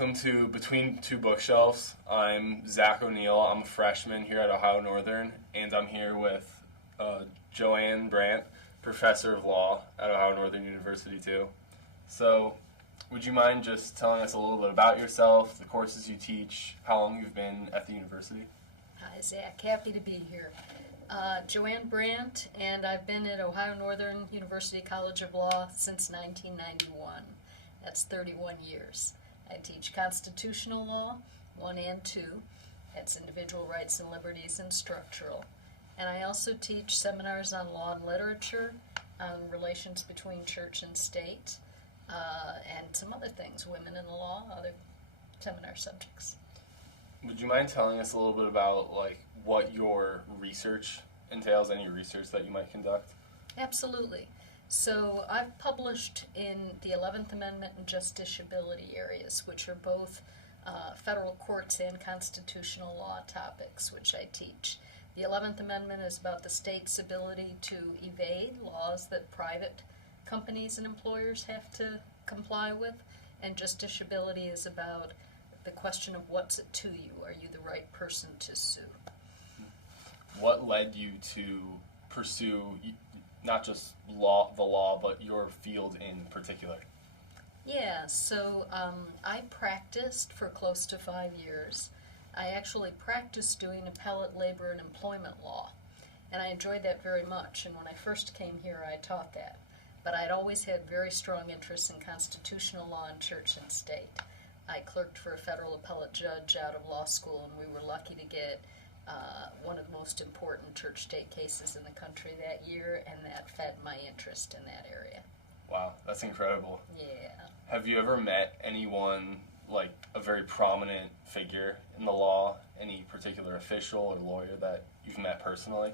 welcome to Between Two Bookshelves. I'm Zach O'Neill. I'm a freshman here at Ohio Northern, and I'm here with Joanne Brant, professor of law at Ohio Northern University too. So, would you mind just telling us a little bit about yourself, the courses you teach, how long you've been at the university? Hi, Zach. Happy to be here. Joanne Brant, and I've been at Ohio Northern University College of Law since 1991. That's 31 years. I teach constitutional law, 1 and 2. That's individual rights and liberties and structural. And I also teach seminars on law and literature, on relations between church and state, and some other things, women in the law, other seminar subjects. Would you mind telling us a little bit about what your research entails, any research that you might conduct? Absolutely. So I've published in the 11th Amendment and justiciability areas, which are both federal courts and constitutional law topics, which I teach. The 11th Amendment is about the state's ability to evade laws that private companies and employers have to comply with, and justiciability is about the question of what's it to you. Are you the right person to sue? What led you to pursue not just the law, but your field in particular? Yeah, so I practiced for close to 5 years. I actually practiced doing appellate labor and employment law, and I enjoyed that very much, and when I first came here I taught that. But I'd always had very strong interests in constitutional law and church and state. I clerked for a federal appellate judge out of law school, and we were lucky to get one of the most important church-state cases in the country that year, and that fed my interest in that area. Wow, that's incredible. Yeah. Have you ever met anyone, like a very prominent figure in the law, any particular official or lawyer that you've met personally?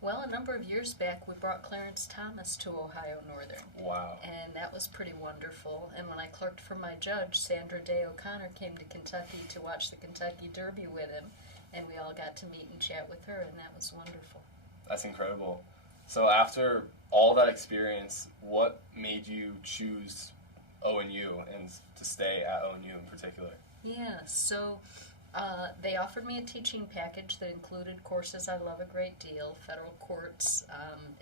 Well, a number of years back, we brought Clarence Thomas to Ohio Northern. Wow. And that was pretty wonderful. And when I clerked for my judge, Sandra Day O'Connor came to Kentucky to watch the Kentucky Derby with him, and we all got to meet and chat with her, and that was wonderful. That's incredible. So after all that experience, what made you choose ONU and to stay at ONU in particular? Yeah, so they offered me a teaching package that included courses I love a great deal. Federal courts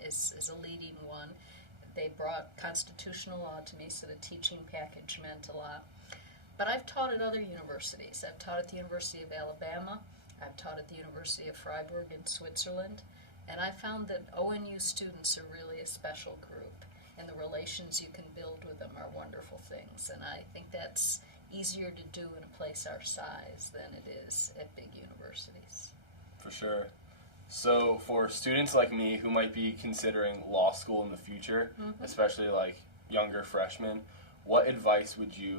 is a leading one. They brought constitutional law to me, so the teaching package meant a lot. But I've taught at other universities. I've taught at the University of Alabama. I've taught at the University of Freiburg in Switzerland. And I found that ONU students are really a special group, and the relations you can build with them are wonderful things. And I think that's easier to do in a place our size than it is at big universities. For sure. So for students like me who might be considering law school in the future, especially like younger freshmen, what advice would you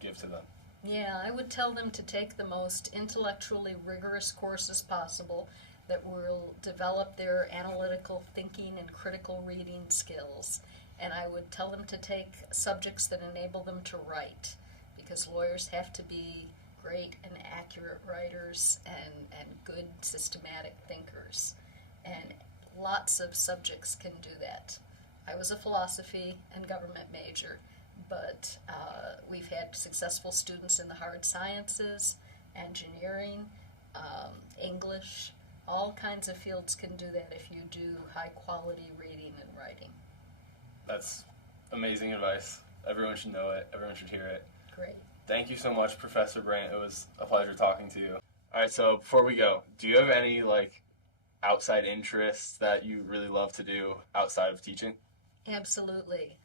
give to them? Yeah, I would tell them to take the most intellectually rigorous courses possible that will develop their analytical thinking and critical reading skills. And I would tell them to take subjects that enable them to write, because lawyers have to be great and accurate writers and good systematic thinkers. And lots of subjects can do that. I was a philosophy and government major, but we've had successful students in the hard sciences, engineering, English. All kinds of fields can do that if you do high quality reading and writing. That's amazing advice. Everyone should know it. Everyone should hear it. Great. Thank you so much, Professor Brant. It was a pleasure talking to you. All right, so before we go, do you have any outside interests that you really love to do outside of teaching? Absolutely.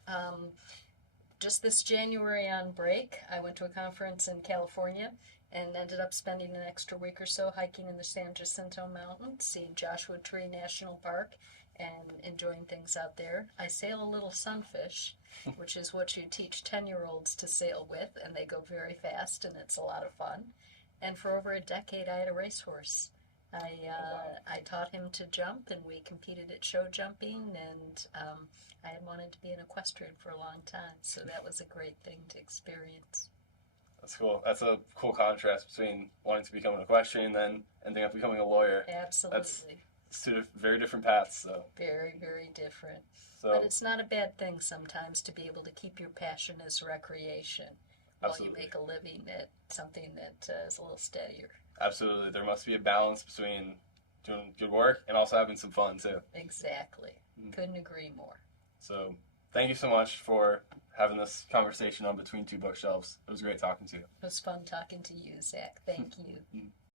Just this January on break, I went to a conference in California and ended up spending an extra week or so hiking in the San Jacinto Mountains, seeing Joshua Tree National Park, and enjoying things out there. I sail a little sunfish, which is what you teach 10-year-olds to sail with, and they go very fast, and it's a lot of fun. And for over a decade, I had a racehorse. I taught him to jump, and we competed at show jumping, and I had wanted to be an equestrian for a long time, so that was a great thing to experience. That's cool. That's a cool contrast between wanting to become an equestrian and then ending up becoming a lawyer. Absolutely. It's two very different paths. So very, very different. So, but it's not a bad thing sometimes to be able to keep your passion as recreation. while Absolutely. you make a living at something that is a little steadier. Absolutely. There must be a balance between doing good work and also having some fun, too. Exactly. Couldn't agree more. So thank you so much for having this conversation on Between Two Bookshelves. It was great talking to you. It was fun talking to you, Zach. Thank you.